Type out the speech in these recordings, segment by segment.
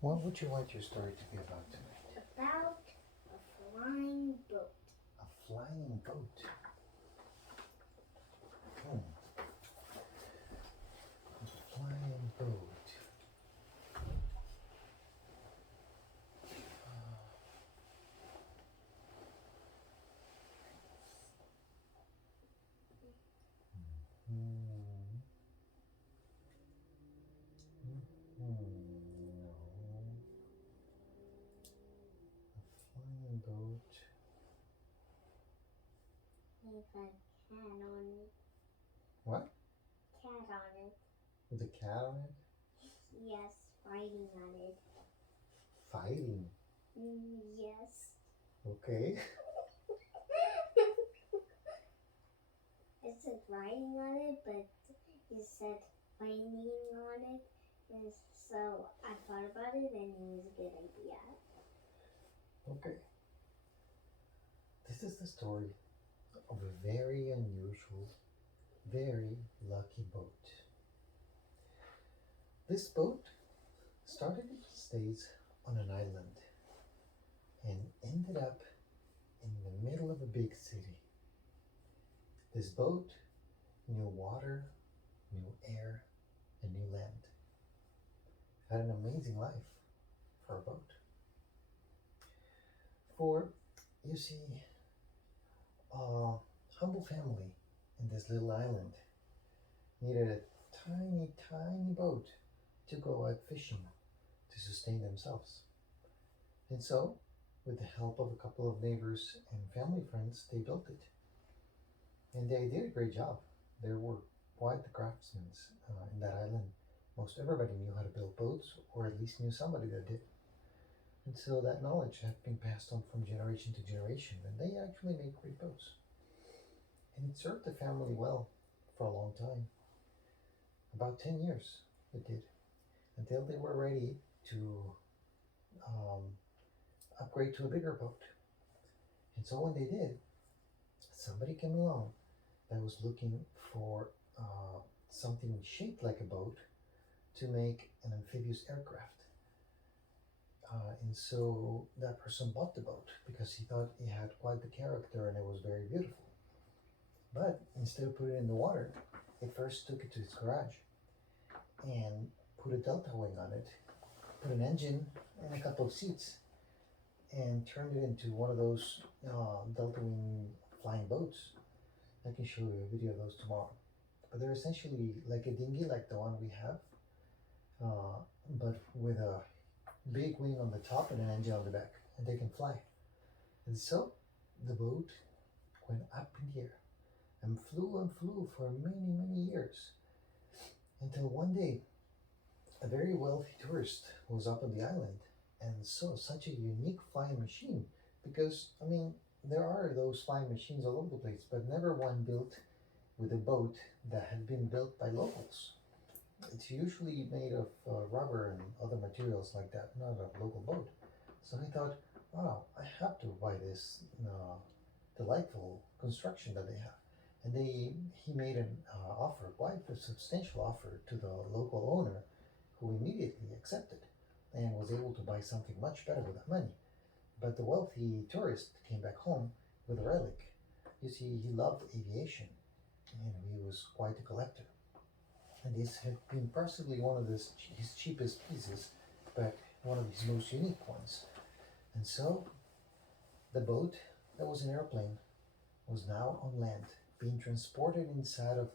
What would you want your story to be about tonight? About a flying boat. A flying boat. Hmm. A flying boat. Hmm. Hmm. No. A flying boat. With a cat on it. What? Cat on it. With a cat on it? Yes, fighting on it. Fighting. Yes. Okay. It said riding on it, but you said fighting on it. And so I thought about it and it was a good idea. Okay. This is the story of a very unusual, very lucky boat. This boat started its days on an island and ended up in the middle of a big city. This boat knew water, knew air, and knew land. Had an amazing life for a boat. For, you see, a humble family in this little island needed a tiny, tiny boat to go out fishing to sustain themselves. And so, with the help of a couple of neighbors and family friends, they built it. And they did a great job. There were quite the craftsmen in that island. Most everybody knew how to build boats, or at least knew somebody that did. And so that knowledge had been passed on from generation to generation, and they actually made great boats. And it served the family well for a long time. About 10 years it did, until they were ready to um, upgrade to a bigger boat. And so when they did, somebody came along that was looking for something shaped like a boat to make an amphibious aircraft. And so that person bought the boat because he thought it had quite the character and it was very beautiful. But instead of putting it in the water, it first took it to his garage and put a delta wing on it, put an engine and a couple of seats, and turned it into one of those delta wing flying boats. I can show you a video of those tomorrow. But they're essentially like a dinghy, like the one we have, uh, but with a big wing on the top and an engine on the back, and they can fly. And so the boat went up in the air and flew for many, many years until one day a very wealthy tourist was up on the island and saw such a unique flying machine. Because, I mean, there are those flying machines all over the place, but never one built with a boat that had been built by locals. It's usually made of rubber and other materials like that, not a local boat. So I thought, wow, I have to buy this delightful construction that they have. And he made an offer, quite a substantial offer to the local owner, who immediately accepted and was able to buy something much better with that money. But the wealthy tourist came back home with a relic. You see, he loved aviation and he was quite a collector. And this had been possibly one of his cheapest pieces, but one of his most unique ones. And so the boat, that was an airplane, was now on land, being transported inside of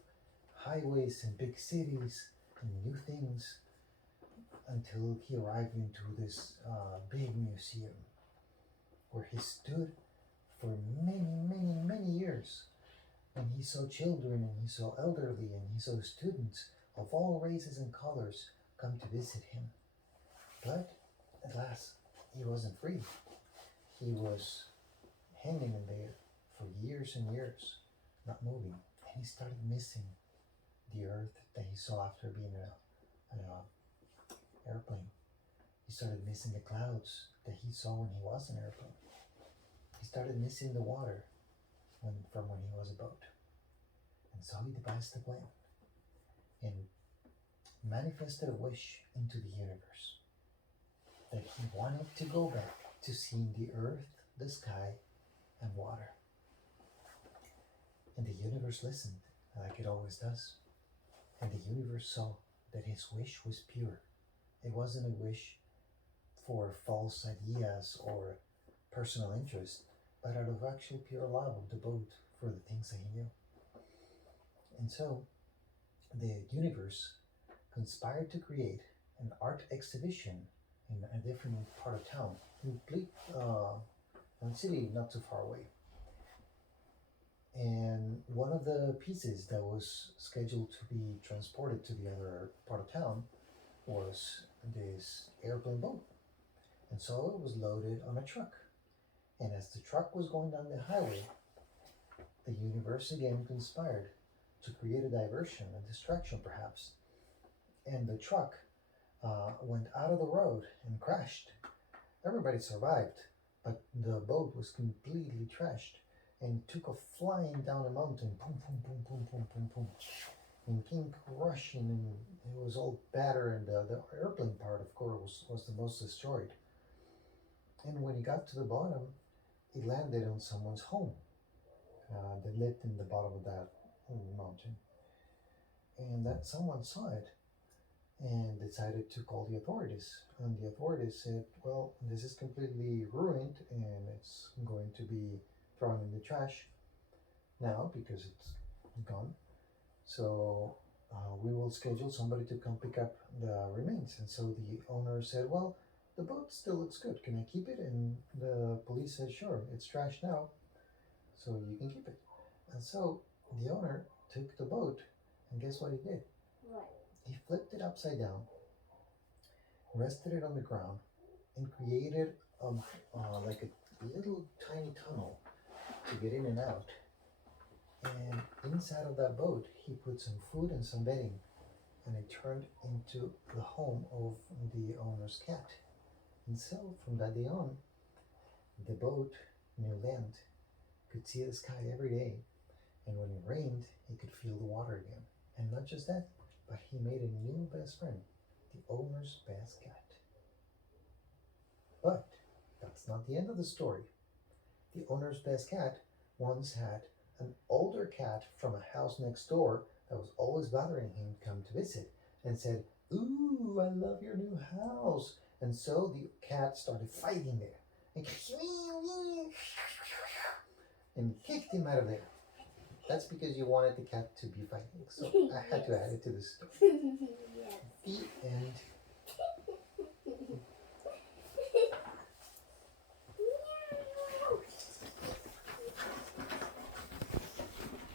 highways and big cities and new things until he arrived into this big museum where he stood for many, many, many years. And he saw children and he saw elderly and he saw students of all races and colors come to visit him. But at last, he wasn't free. He was hanging in there for years and years, not moving. And he started missing the earth that he saw after being in an airplane. He started missing the clouds that he saw when he was an airplane. He started missing the water from when he was a boat. And so he devised a plan and manifested a wish into the universe. that he wanted to go back to seeing the earth, the sky, and water. And the universe listened, like it always does. And the universe saw that his wish was pure. It wasn't a wish for false ideas or personal interest, but out of actual pure love of the boat for the things that he knew. And so the universe conspired to create an art exhibition in a different part of town, complete a city not too far away. And one of the pieces that was scheduled to be transported to the other part of town was this airplane boat. And so it was loaded on a truck. And as the truck was going down the highway, the universe again conspired to create a diversion, a distraction perhaps. And the truck went out of the road and crashed. Everybody survived, but the boat was completely trashed and took off flying down a mountain. Boom, boom, boom, boom, boom, boom, boom. And came crushing, and it was all battered, and the airplane part, of course, was the most destroyed. And when he got to the bottom, he landed on someone's home that lived in the bottom of that mountain. And that someone saw it and decided to call the authorities. And the authorities said, well, this is completely ruined and it's going to be thrown in the trash now because it's gone. So we will schedule somebody to come pick up the remains. And so the owner said, well, the boat still looks good. Can I keep it? And the police said, sure, it's trash now, so you can keep it. And so the owner took the boat, and guess what he did? What? He flipped it upside down, rested it on the ground, and created like a little tiny tunnel to get in and out. And inside of that boat, he put some food and some bedding, and it turned into the home of the owner's cat. And so from that day on, the boat near land could see the sky every day, and when it rained, he could feel the water again. And not just that, but he made a new best friend, the owner's best cat. But that's not the end of the story. The owner's best cat once had an older cat from a house next door that was always bothering him come to visit and said, ooh, I love your new house. And so the cat started fighting there and kicked him out of there. That's because you wanted the cat to be fighting. So I had to add it to the story. Yes. The end.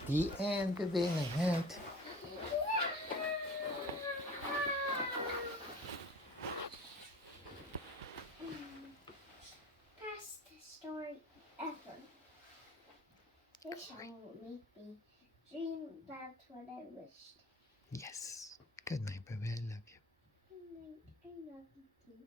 The end of it. Best story ever. This song will make me dream. That's what I wished. Yes. Good night, baby. I love you. I love you too.